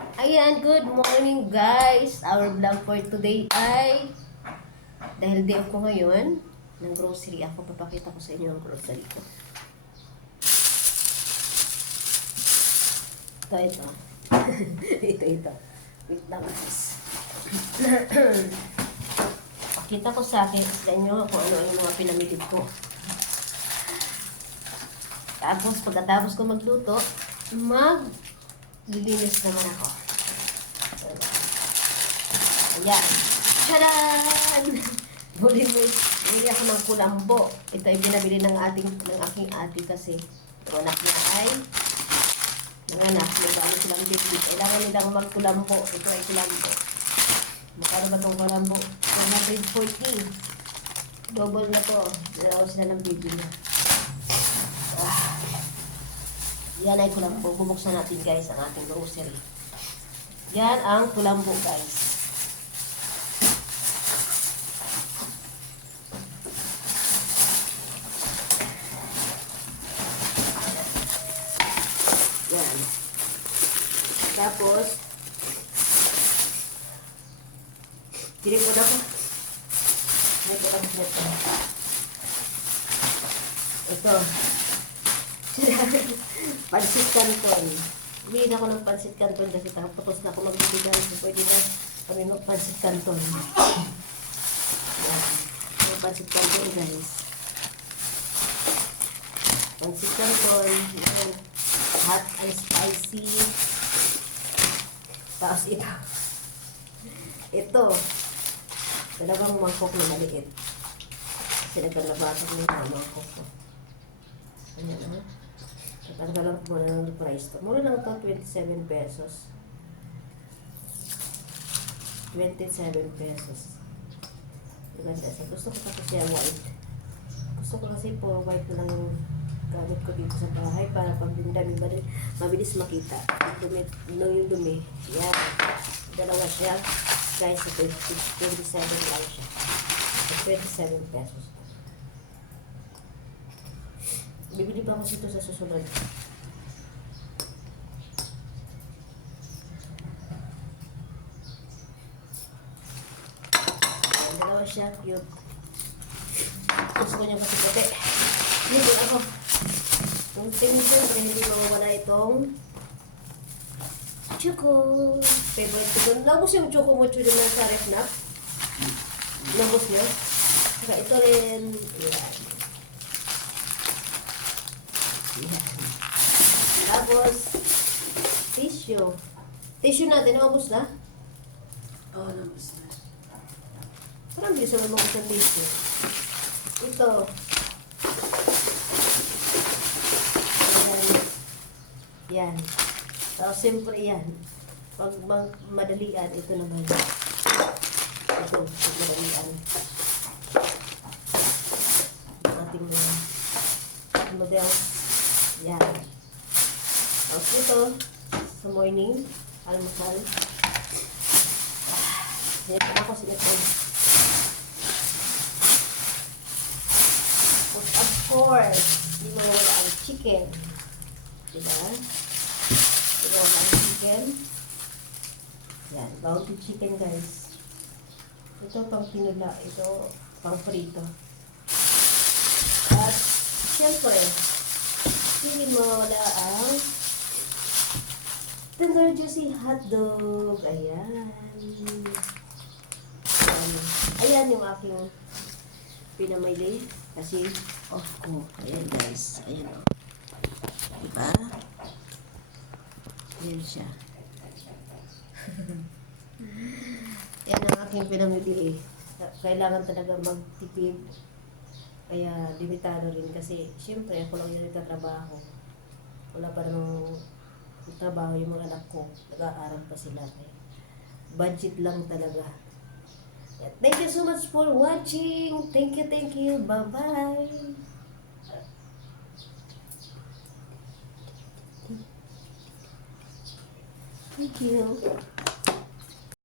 Ayan, good morning guys. Our vlog for today ay dahil day ko ngayon ng grocery ako, papakita ko sa inyo ang grocery ko. Ito. ito. Wait lang guys. Pakita ko sa inyo kung ano yung mga pinamili ko. Tapos pagkatapos ko magluto, maglilinis naman ako. Ayan. Tadaan! Buli ako ng kulambo. Ito ay binabili ng aking ate kasi yung anak niya ay nanganak. May bago silang baby. Kailangan nilang magkulambo. Ito ay kulambo. Magkano ba itong kulambo? 140. Double na to. Dalawa sila ng baby niya. Yan ay kulambo. Bubuksan natin guys ang ating grocery. Yan ang kulambo guys. Yan. Tapos, tinipod ako. Ito. Pansit canton. Bili ako ng pansit canton kasi tapos na ako magbibigan. So, pwede na kami mag-pansit canton. Yan. Yung pansit canton guys. Pansit canton. Yan. Hot and spicy. Tapos ito. Ito. Dalawang mangkok na maliit. Kasi nagkalabasan ko yung mangkok ko. Ayan na. Tatanggalan ko muna ng price to. Mura lang ito, 27 pesos. 27 pesos. Maganda siya. Gusto ko kasi siya white. Gusto ko kasi po white na lang yung gamit ko dito sa bahay para pag dami mabilis makita. Dumi, yung dumi. Yan. Dalawa siya. Guys, 27 lang siya. 27 pesos. Bibili pa ako dito sa susunod. Dalawa siya. Cute. Gusto ko niya kasi puti. Hindi ako. Kung tingin ko, hindi ko mawala itong choco. Favorite ko. Nabos yung choco mo dun na sa refnap. Nabos niya. Saka ito rin. Yan. Tapos, tissue. Tissue natin, nabos na? Oo, nabos na. Parang di sa mga sa tissue. Ito. Yan. Tapos, siyempre yan. Pag madalian, ito naman. Ito, pag madalian. Ating model. Yan. Tapos ito, sa morning, almusal. Sinipon ako, sinipon. Of course, hindi mo wala ang chicken. Diba? Hindi mo wala ang chicken. Yan, bounty chicken guys. Ito pang pinula, ito pang prito. At, siyempre, hindi mo wala ang tender juicy hotdog. Ayan. Ayan yung aking pinamili. Kasi off ko. Ayan guys. Ayan o. Diba? Ayan siya. Yan ang aking pinamili. Kailangan talaga magtipid. Kaya limitado rin kasi siyempre ako lang yung nagtatrabaho. Wala pa namang trabaho yung mga anak ko. Nag-aaral pa sila. Budget lang talaga. Thank you so much for watching. Thank you. Bye-bye. Thank you.